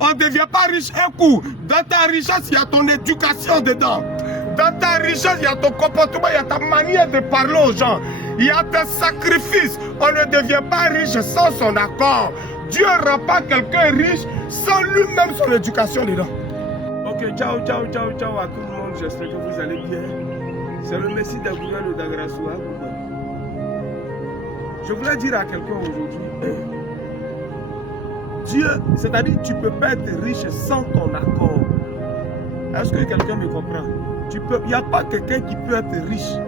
On ne devient pas riche un coup. Dans ta richesse, il y a ton éducation dedans. Dans ta richesse, il y a ton comportement, il y a ta manière de parler aux gens. Il y a tes sacrifices. On ne devient pas riche sans son accord. Dieu ne rend pas quelqu'un riche sans lui-même son éducation dedans. Ok, ciao, ciao, ciao, ciao à tout le monde. J'espère que vous allez bien. C'est le Messie d'Agouya de Dagrasoua. Je voulais dire à quelqu'un aujourd'hui, Dieu, c'est-à-dire tu ne peux pas être riche sans ton accord. Est-ce que quelqu'un me comprend? Il n'y a pas quelqu'un qui peut être riche,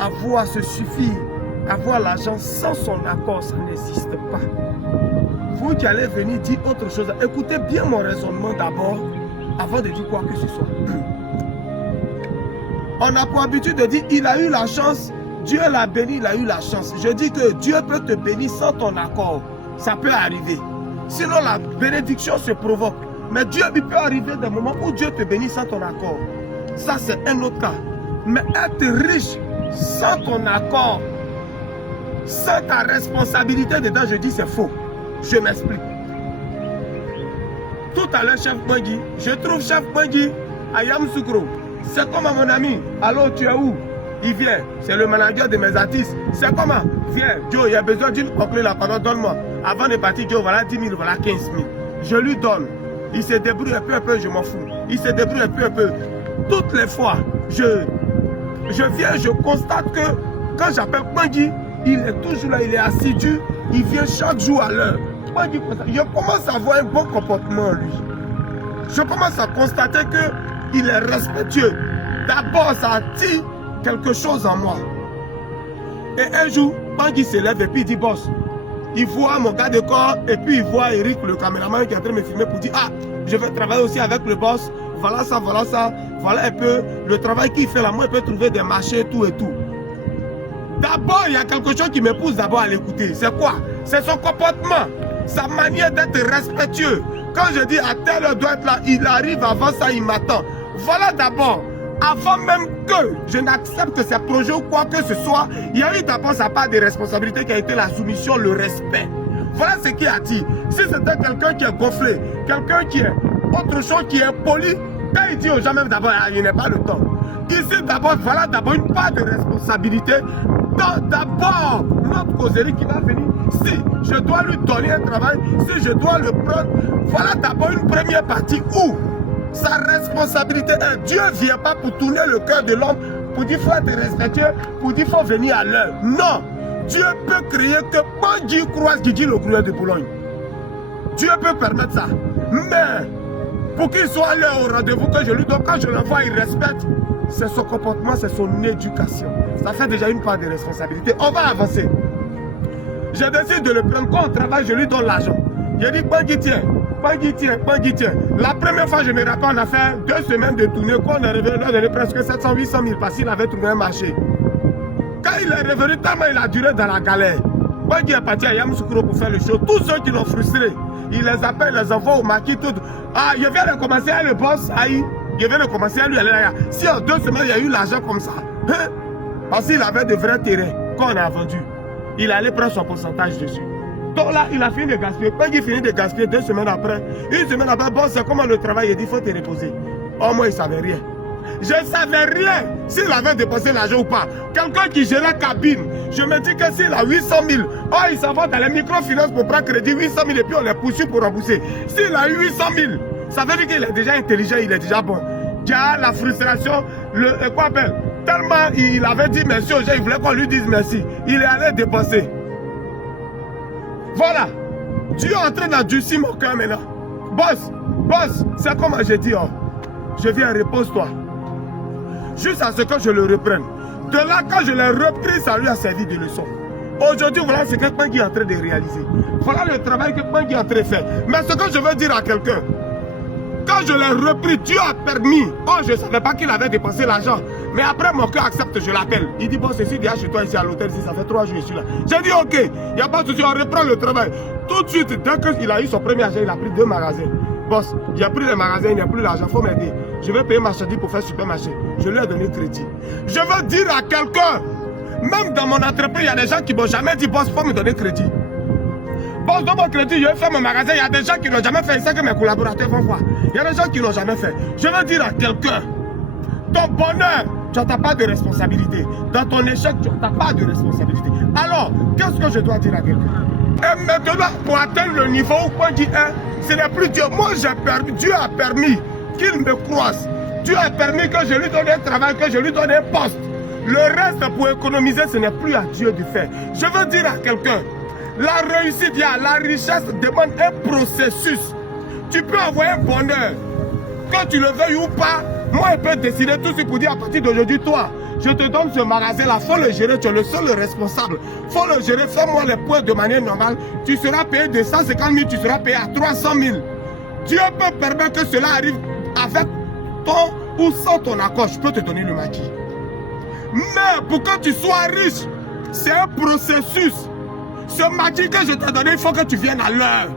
avoir se suffire, avoir l'argent sans son accord, ça n'existe pas. Vous qui allez venir dire autre chose, écoutez bien mon raisonnement d'abord, avant de dire quoi que ce soit. On a pour habitude de dire, il a eu la chance, Dieu l'a béni, il a eu la chance. Je dis que Dieu peut te bénir sans ton accord, ça peut arriver. Sinon la bénédiction se provoque. Mais Dieu il peut arriver des moments où Dieu te bénit sans ton accord. Ça c'est un autre cas. Mais être riche sans ton accord, sans ta responsabilité dedans, je dis c'est faux. Je m'explique. Tout à l'heure, chef Bangui, je trouve chef Bangui à Yamoussoukro. C'est comment mon ami? Allô, tu es où? Il vient. C'est le manager de mes artistes. C'est comment? Viens. Joe, il y a besoin d'une conclue là, pardon, donne-moi. Avant de partir, Joe, voilà 10 000, voilà 15 000. Je lui donne. Il se débrouille un peu, je m'en fous. Il se débrouille un peu. Toutes les fois, je viens, je constate que quand j'appelle Bangui, il est toujours là, il est assidu, il vient chaque jour à l'heure. Je commence à avoir un bon comportement lui. Je commence à constater qu'il est respectueux. D'abord, ça attire quelque chose en moi. Et un jour, Bangui se lève et puis il dit, boss, il voit mon gars de corps et puis il voit Eric, le caméraman qui est en train de me filmer pour dire, ah, je vais travailler aussi avec le boss. Voilà ça, voilà un peu le travail qu'il fait là. Moi, il peut trouver des marchés, tout et tout. D'abord, il y a quelque chose qui me pousse d'abord à l'écouter. C'est quoi? C'est son comportement, sa manière d'être respectueux. Quand je dis à tel heure doit être là, il arrive avant ça, il m'attend. Voilà d'abord, avant même que je n'accepte ces projets ou quoi que ce soit, il y a eu d'abord sa part de responsabilité qui a été la soumission, le respect. Voilà ce qui attire. Si c'était quelqu'un qui est gonflé, quelqu'un qui est autre chose qui est poli, quand il dit aux gens même d'abord, il n'est pas le temps. Ici d'abord, voilà d'abord une part de responsabilité. D'abord, notre causerie qui va venir, si je dois lui donner un travail, si je dois le prendre, voilà d'abord une première partie où sa responsabilité est. Dieu ne vient pas pour tourner le cœur de l'homme, pour dire qu'il faut être respectueux, pour dire qu'il faut venir à l'heure. Non, Dieu peut créer que Bangui croise Guigui le gruyère de Boulogne. Dieu peut permettre ça. Mais pour qu'il soit à l'heure au rendez-vous que je lui donne, quand je le vois, il respecte. C'est son comportement, c'est son éducation. Ça fait déjà une part de responsabilité. On va avancer. Je décide de le prendre. Quand on travaille, je lui donne l'argent. Je dis, Bangui, tiens. La première fois, je me rappelle, on a fait 2 semaines de tournée. Quand on est revenu, on a donné presque 700-800 000 parce qu'il avait trouvé un marché. Quand il est revenu, tellement il a duré dans la galère. Bangui est parti à Yamoussoukro pour faire le show. Tous ceux qui l'ont frustré, il les appelle, les envoie au maquis, tout. Ah, je viens de commencer à le boss, aïe. Je viens de commencer à lui aller là. Si en 2 semaines, il y a eu l'argent comme ça, hein? Parce qu'il avait de vrais terrains qu'on a vendu, il allait prendre son pourcentage dessus. Donc là, il a fini de gaspiller. Quand il finit de gaspiller 2 semaines après, une semaine après, bon, c'est comment le travail, il dit, il faut te reposer. Oh, moi, il ne savait rien. Je ne savais rien s'il avait dépensé l'argent ou pas. Quelqu'un qui gérait cabine, je me dis que s'il a 800 000, oh, il s'en va dans les microfinances pour prendre crédit 800 000 et puis on les poursuit pour rembourser. S'il a eu 800 000, ça veut dire qu'il est déjà intelligent, il est déjà bon. Il y a la frustration, quoi appelle? Tellement il avait dit merci aux gens, il voulait qu'on lui dise merci. Il est allé dépenser. Voilà. Dieu est en train d'endurcir mon cœur maintenant. Boss, c'est comme j'ai dit, oh. Je viens, repose-toi. Juste à ce que je le reprenne. De là, quand je l'ai repris, ça lui a servi de leçon. Aujourd'hui, voilà ce que Bangui est en train de réaliser. Voilà le travail que Bangui est en train de faire. Mais ce que je veux dire à quelqu'un, quand je l'ai repris, Dieu a permis. Oh, je ne savais pas qu'il avait dépensé l'argent. Mais après, mon cœur accepte, je l'appelle. Il dit, bon, ceci, déjà chez toi, ici à l'hôtel, ici, ça fait 3 jours, je suis là. J'ai dit, ok, il n'y a pas de souci, on reprend le travail. Tout de suite, dès qu'il a eu son premier argent, il a pris 2 magasins. Boss, j'ai pris les magasins, il n'y a plus d'argent, il faut m'aider. Je vais payer marchandise pour faire supermarché. Je lui ai donné crédit. Je veux dire à quelqu'un, même dans mon entreprise, il y a des gens qui ne m'ont jamais dit, boss, il faut me donner crédit. Boss de mon crédit, je vais faire mon magasin. Il y a des gens qui n'ont jamais fait ça que mes collaborateurs vont voir. Il y a des gens qui n'ont jamais fait. Je veux dire à quelqu'un, ton bonheur, tu n'as pas de responsabilité. Dans ton échec, tu n'as pas de responsabilité. Alors, qu'est-ce que je dois dire à quelqu'un? Et maintenant, pour atteindre le niveau où on dit, ce n'est plus Dieu. Moi, j'ai permis, Dieu a permis qu'il me croise. Dieu a permis que je lui donne un travail, que je lui donne un poste. Le reste, pour économiser, ce n'est plus à Dieu de faire. Je veux dire à quelqu'un, la réussite, la richesse demande un processus. Tu peux avoir un bonheur, que tu le veuilles ou pas. Moi, je peux décider tout ce pour dire à partir d'aujourd'hui, toi, je te donne ce magasin-là, il faut le gérer, tu es le seul responsable. Il faut le gérer, fais-moi les points de manière normale. Tu seras payé de 150 000, tu seras payé à 300 000. Dieu peut permettre que cela arrive avec ton ou sans ton accord. Je peux te donner le maquis. Mais pour que tu sois riche, c'est un processus. Ce maquis que je t'ai donné, il faut que tu viennes à l'heure.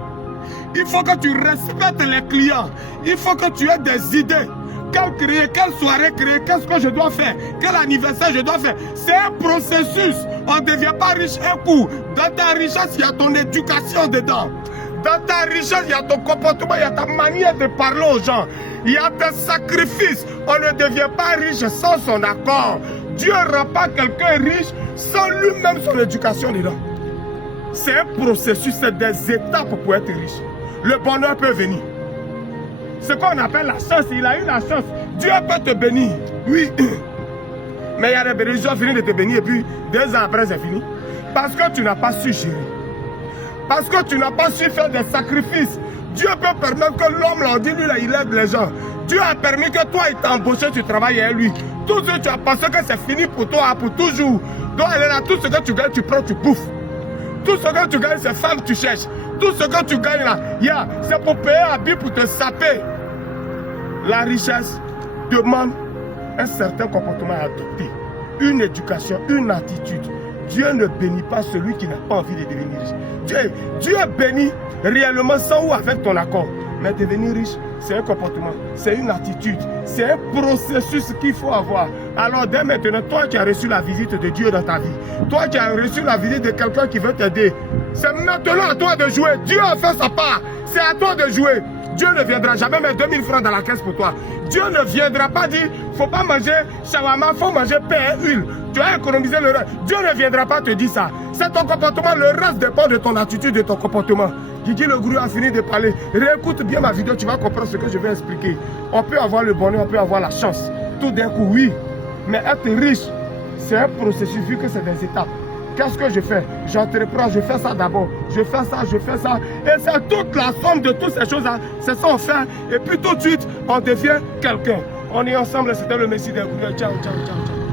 Il faut que tu respectes les clients. Il faut que tu aies des idées. Quelle soirée créer, qu'est-ce que je dois faire, quel anniversaire je dois faire. C'est un processus. On ne devient pas riche un coup. Dans ta richesse, il y a ton éducation dedans. Dans ta richesse, il y a ton comportement, il y a ta manière de parler aux gens. Il y a tes sacrifices. On ne devient pas riche sans son accord. Dieu ne rend pas quelqu'un riche sans lui-même son éducation dedans. C'est un processus, c'est des étapes pour être riche. Le bonheur peut venir. Ce qu'on appelle la chance, il a eu la chance. Dieu peut te bénir, oui. Mais il y a des bénédictions qui finissent de te bénir et puis 2 ans après c'est fini. Parce que tu n'as pas su gérer. Parce que tu n'as pas su faire des sacrifices. Dieu peut permettre que l'homme, là, on dit lui, là, il aide les gens. Dieu a permis que toi, il t'a embauché, tu travailles avec lui. Tout ce que tu as pensé que c'est fini pour toi, pour toujours. Donc, elle est là, tout ce que tu gagnes, tu prends, tu bouffes. Tout ce que tu gagnes, c'est femme, tu cherches. Tout ce que tu gagnes là, c'est pour payer un but pour te saper. La richesse demande un certain comportement à adopter, une éducation, une attitude. Dieu ne bénit pas celui qui n'a pas envie de devenir riche. Dieu bénit réellement sans ou avec ton accord. Mais devenir riche, c'est un comportement, c'est une attitude, c'est un processus qu'il faut avoir. Alors dès maintenant, toi qui as reçu la visite de Dieu dans ta vie, toi qui as reçu la visite de quelqu'un qui veut t'aider, c'est maintenant à toi de jouer. Dieu a fait sa part, c'est à toi de jouer. Dieu ne viendra jamais mettre 2000 francs dans la caisse pour toi. Dieu ne viendra pas dire, il ne faut pas manger shawarma, il faut manger pain et huile. Tu as économisé le reste. Dieu ne viendra pas te dire ça. C'est ton comportement, le reste dépend de ton attitude, de ton comportement. Guigui le gourou a fini de parler. Réécoute bien ma vidéo, tu vas comprendre ce que je vais expliquer. On peut avoir le bonheur, on peut avoir la chance. Tout d'un coup, oui. Mais être riche, c'est un processus vu que c'est des étapes. Qu'est-ce que je fais? J'entreprends, je fais ça d'abord. Je fais ça, je fais ça. Et c'est toute la somme de toutes ces choses-là. C'est ça qu'on fait. Et puis tout de suite, on devient quelqu'un. On est ensemble, c'était le Messie des Gourous. Ciao, ciao, ciao, ciao.